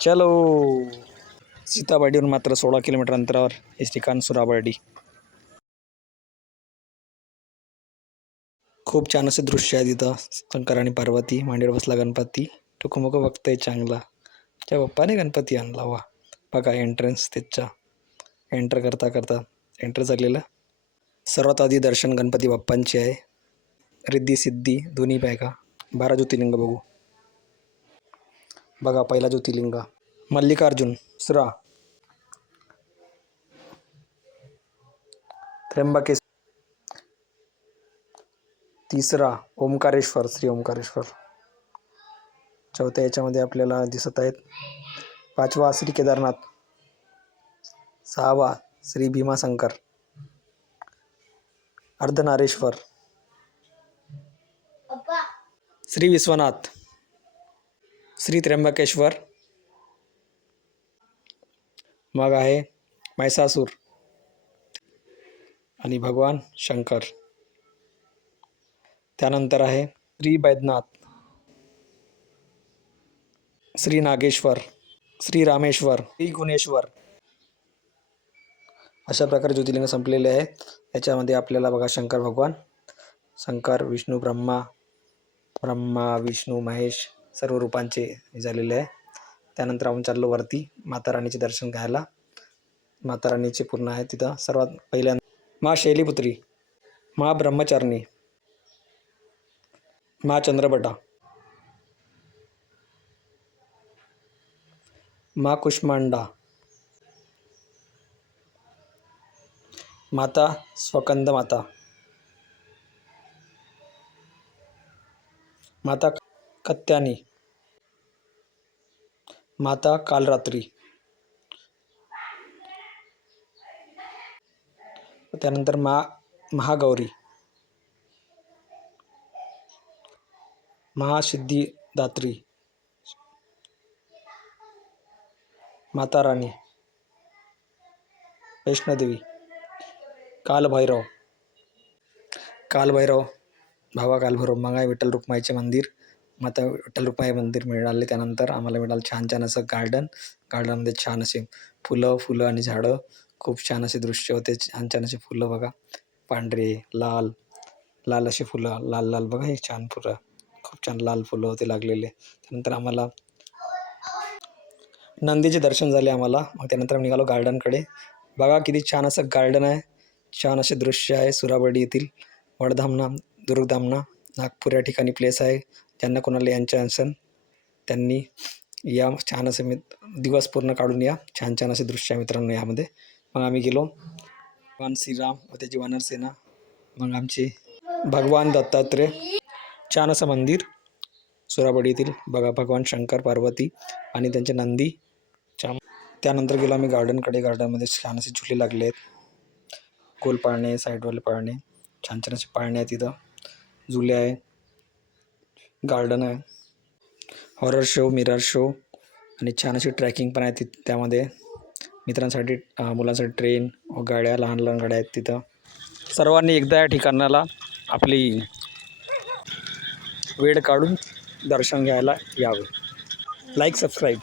चलो। सीताबर्डीहून मात्र सोळा किलोमीटर अंतरावर हे ठिकाण सुराबर्डी. खूप छान असे दृश्य आहे तिथं. शंकर आणि पार्वती मांडीवर बसला गणपती. टुकुमुक बघतंय चांगला. त्या बाप्पाने गणपती आणला वा. बघा एंट्रन्स त्याच्या एंटर करता करता. एंटर झालेलं. सर्वात आधी दर्शन गणपती बाप्पांचे आहे. रिद्धी सिद्धी दोन्ही बॅगा बारा ज्योतिर्लिंग बघू. बघा पहिला ज्योतिर्लिंग. मल्लिकार्जुन सुरा. त्र्यंबकेश तिसरा ओंकारेश्वर श्री ओंकारेश्वर. चौथ्या याच्यामध्ये आपल्याला दिसत आहेत. पाचवा श्री केदारनाथ. सहावा श्री भीमाशंकर. अर्धनारेश्वर. श्री विश्वनाथ. श्री त्र्यंबकेश्वर. मग आहे मैसासूर आणि भगवान शंकर. त्यानंतर आहे श्री बैद्यनाथ श्री नागेश्वर श्री रामेश्वर श्री गुणेश्वर. अशा प्रकारे ज्योतिर्लिंग संपलेले आहेत. याच्यामध्ये आपल्याला बघा शंकर भगवान शंकर विष्णू ब्रह्मा ब्रह्मा विष्णू महेश सर्व रूपांचे झालेले आहे. त्यानंतर आपण चाललो वरती माता राणीचे दर्शन घ्यायला. माता राणीचे पूर्ण आहे तिथं. सर्वात पहिल्यांदा मा शैलीपुत्री मा ब्रह्मचारिणी मा चंद्रभटा मा कुष्मांडा माता स्वकंद माता माता कत्यानी. माता कालरात्री. त्यानंतर मा महागौरी. महासिद्धिदात्री. माता राणी वैष्णोदेवी. कालभैरव. कालभैरव भावा कालभैरव मंगाई विठ्ठल रुक्माईचे मंदिर. माता विठ्ठल मंदिर मिळाले त्यानंतर आम्हाला मिळालं छान छान असं गार्डन गार्डनमध्ये छान असे फुलं फुलं आणि झाडं. खूप छान असे दृश्य होते. छान छान असे फुलं बघा. पांढरे लाल लाल असे फुलं लाल लाल बघा हे छान फुलं. खूप छान लाल फुलं होते लागलेले. त्यानंतर आम्हाला नंदीचे दर्शन झाले आम्हाला. मग त्यानंतर आम्ही निघालो गार्डनकडे बघा किती छान असं गार्डन आहे. छान असे दृश्य आहे. सुराबर्डी येथील वडधामना दुर्गधामना. नागपूर या ठिकाणी प्लेस आहे. ज्यांना कोणाला यांच्या असेल त्यांनी या छान असे मी दिवस पूर्ण काढून या. छान छान असे दृश्य आहे मित्रांनो यामध्ये. मग आम्ही गेलो. भगवान श्रीराम व त्याची वानरसेना मग आमचे भगवान दत्तात्रय. छान असं मंदिर. सुराबडी येथील बघा भगवान शंकर पार्वती आणि त्यांचे नंदी. छान. त्यानंतर गेलो आम्ही गार्डनकडे गार्डनमध्ये छान असे झुले लागले आहेत. गोल पाळणे साईडवाले पाळणे. छान छान असे पाळणे आहेत तिथं झुले आहे. गार्डन आहे. हॉरर शो मिरर शो आणि छान अशी ट्रॅकिंग पण आहे ति त्यामध्ये. मित्रांसाठी मुलांसाठी ट्रेन गाड्या लहान लहान गाड्या आहेत तिथं. सर्वांनी एकदा या ठिकाणाला आपली वेळ काढून दर्शन घ्यायला यावे. Like subscribe